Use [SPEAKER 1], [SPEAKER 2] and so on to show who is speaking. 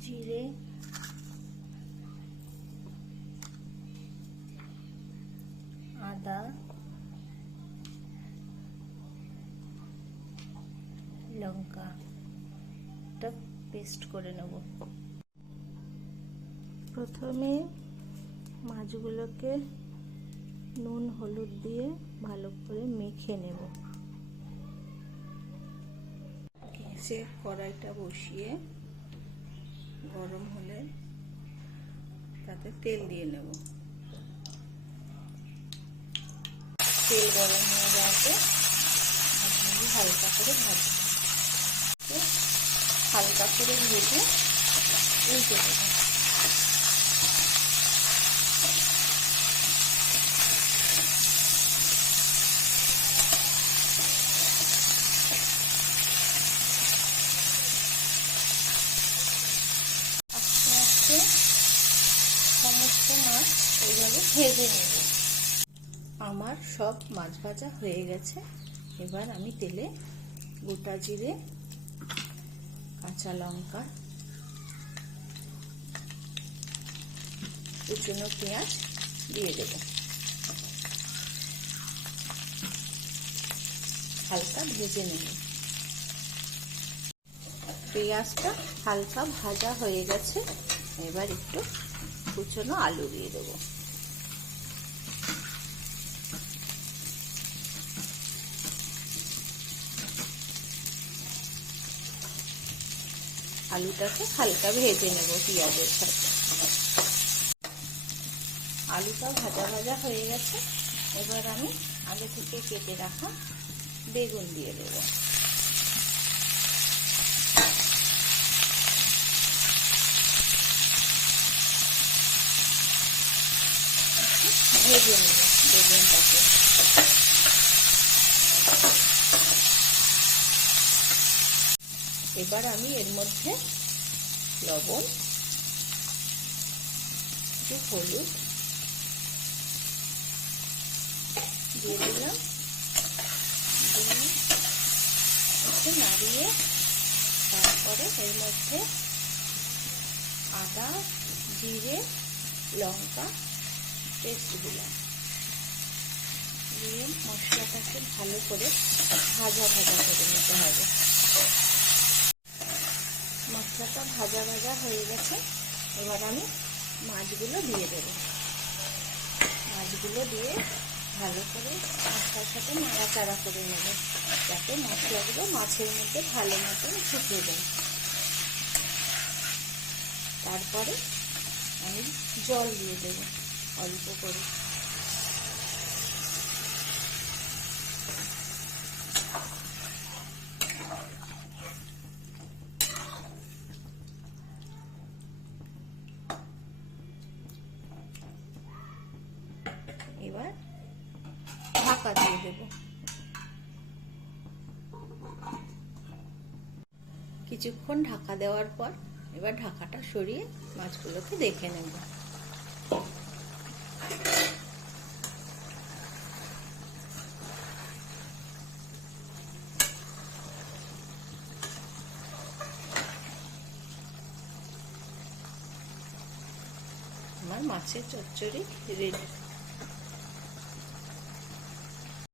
[SPEAKER 1] জিরে। আদা। লঙ্কা। এটা পেস্ট করে নেব। প্রথমে মাছগুলোকে নুন, হলুদ দিয়ে ভালো করে মেখে নেব। গ্যাসে কড়াইটা বসিয়ে গরম হলে তাতে তেল দিয়ে নেব। তেল গরম হয়ে যাওয়াতে হালকা করে ভাজবো হালকা করে ভেজে উল্টে দেবো। আস্তে সমস্ত মাছ এইভাবে ভেজে নেব। আমার সব মাছ ভাজা হয়ে গেছে। এবার আমি তেলে গোটা জিরে, কাঁচা লঙ্কা, কুচনো পেঁয়াজ দিয়ে দেব। হালকা ভেজে নেব। পেঁয়াজটা হালকা ভাজা হয়ে গেছে। এবার একটু কুচনো আলু দিয়ে দেবো। আলুটাকে হালকা ভেজে নেব পেঁয়াজের সাথে। আলুটা ভাজা ভাজা হয়ে গেছে। এবার আমি আগে থেকে কেটে রাখা বেগুন দিয়ে দেবো। ভেজে নেব বেগুনটাকে এবার আমি এর মধ্যে লবণ, একটু হলুদ দিয়ে দিলাম। দিয়ে নাড়িয়ে তারপরে এর মধ্যে আদা, জিরে, লঙ্কা পেস্ট দিলাম দিয়ে মশলাটাকে ভালো করে ভাজা ভাজা করে নিতে হবে। মশলাটা ভাজা ভাজা হয়ে গেছে, এবার আমি মাছগুলো দিয়ে দেবো। মাছগুলো দিয়ে ভালো করে মশলার সাথে নাড়াচাড়া করে নেব, যাতে মশলাগুলো মাছের মধ্যে ভালো মতন শুকিয়ে দেয় তারপরে আমি জল দিয়ে দেবো। অল্প করে। এবার ঢাকা দিয়ে দেব। কিছুক্ষণ ঢাকা দেওয়ার পর এবার ঢাকাটা সরিয়ে মাছগুলোকে দেখে নেব। আমার মাছের চচ্চড়ি রেডি